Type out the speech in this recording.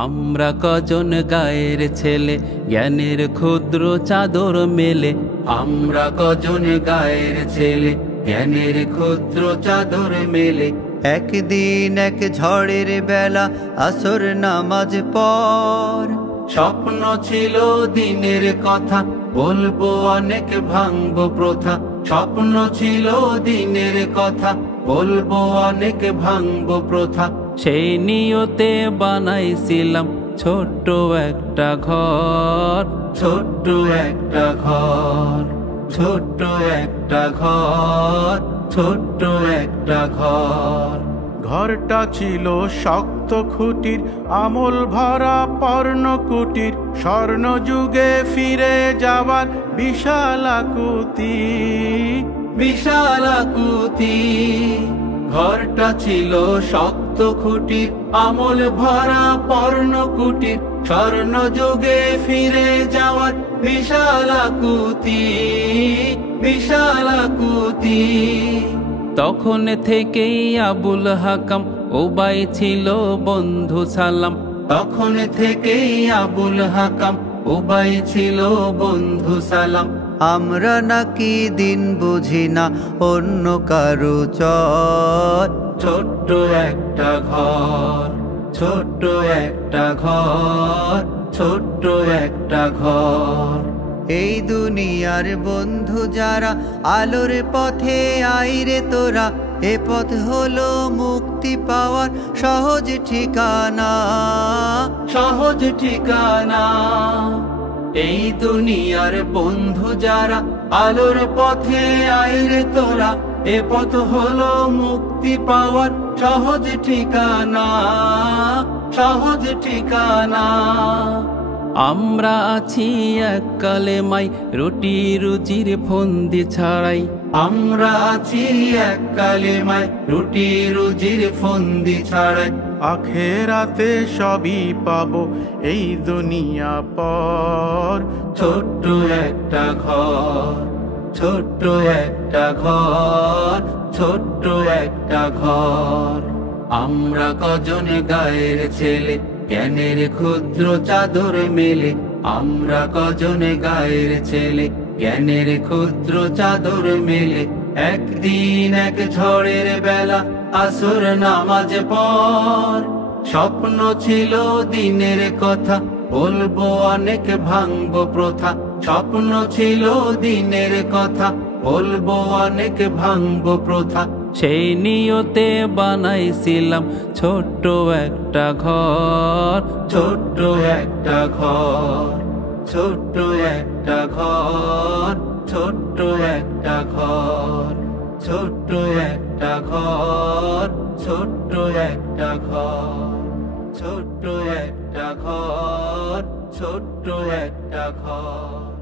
আমরা কজন গায়ের ছেলে, জ্ঞানের ক্ষুদ্র চাদর মেলে। আমরা কজন গায়ের ছেলে, জ্ঞানের ক্ষুদ্র চাদর মেলে। একদিন এক ঝড়ের বেলা আসর নামাজ পর, স্বপ্ন ছিল দিনের কথা, বলবো অনেক ভাঙবো প্রথা। স্বপ্ন ছিল দিনের কথা, বলবো অনেক ভাঙবো প্রথা। সেই নিয়তে বানাইছিলাম ছোট্ট একটা ঘর, ছোট্ট একটা ঘর, ছোট্ট একটা ঘর, ছোট্ট একটা ঘর। ঘরটা ছিল শক্ত খুঁটির, আমল ভরা পর্ণ কুটির, স্বর্ণ যুগে ফিরে যাবার বিশাল আকুতি, বিশাল আকুতি। ঘরটা ছিল শক্ত খুঁটির, আমল ভরা পর্ণ কুটির, স্বর্ণ যুগে ফিরে যাওয়ার বিশাল আকুতি, বিশাল আকুতি। তখন থেকেই আবুল হাকাম উবাই ছিল বন্ধু সালাম। তখন থেকেই আবুল হাকাম উবাই ছিল বন্ধু সালাম। আমরা নাকি দিন বুঝি না অন্য কারো চর। ছোট্ট একটা ঘর, ছোট্ট একটা ঘর, ছোট্ট একটা ঘর। এই দুনিয়ার বন্ধু যারা, আলোর পথে আইরে তোরা। এ পথ হলো মুক্তি পাওয়ার সহজ ঠিকানা, সহজ ঠিকানা। এই দুনিয়ার বন্ধু যারা, আলোর পথে আইরে তোরা। এ পথ হলো মুক্তি পাওয়ার সহজ ঠিকানা, সহজ ঠিকানা। আমরা আছি এক কালেমাই, রুটি রুজির ফন্দি ছাড়াই। আমরা আছি এক কালেমাই, রুটি রুজির ফন্দি ছাড়াই। আখেরাতে সবই পাবো এই দুনিয়া পর। ছোট্ট একটা ঘর, ছোট্ট একটা ঘর, ছোট্ট একটা ঘর। আমরা কজন গায়ের ছেলে, জ্ঞানের ক্ষুদ্র চাদর মেলে। আমরা কজন গায়ের ছেলে, জ্ঞানের ক্ষুদ্র চাদর মেলে। একদিন এক ঝড়ের বেলা আসর নামাজ পর, স্বপ্ন ছিল দিনের কথা, বলবো অনেক ভাঙবো প্রথা। স্বপ্ন ছিল দিনের কথা, বলবো অনেক ভাঙবো প্রথা। সেই নিয়তে বানাইছিলাম ছোট্ট একটা ঘর, ছোট্ট একটা ঘর, ছোট্ট একটা ঘর, ছোট্ট একটা ঘর, ছোট্ট একটা ঘর, ছোট্ট একটা ঘর, ছোট্ট একটা ঘর, ছোট্ট একটা ঘর।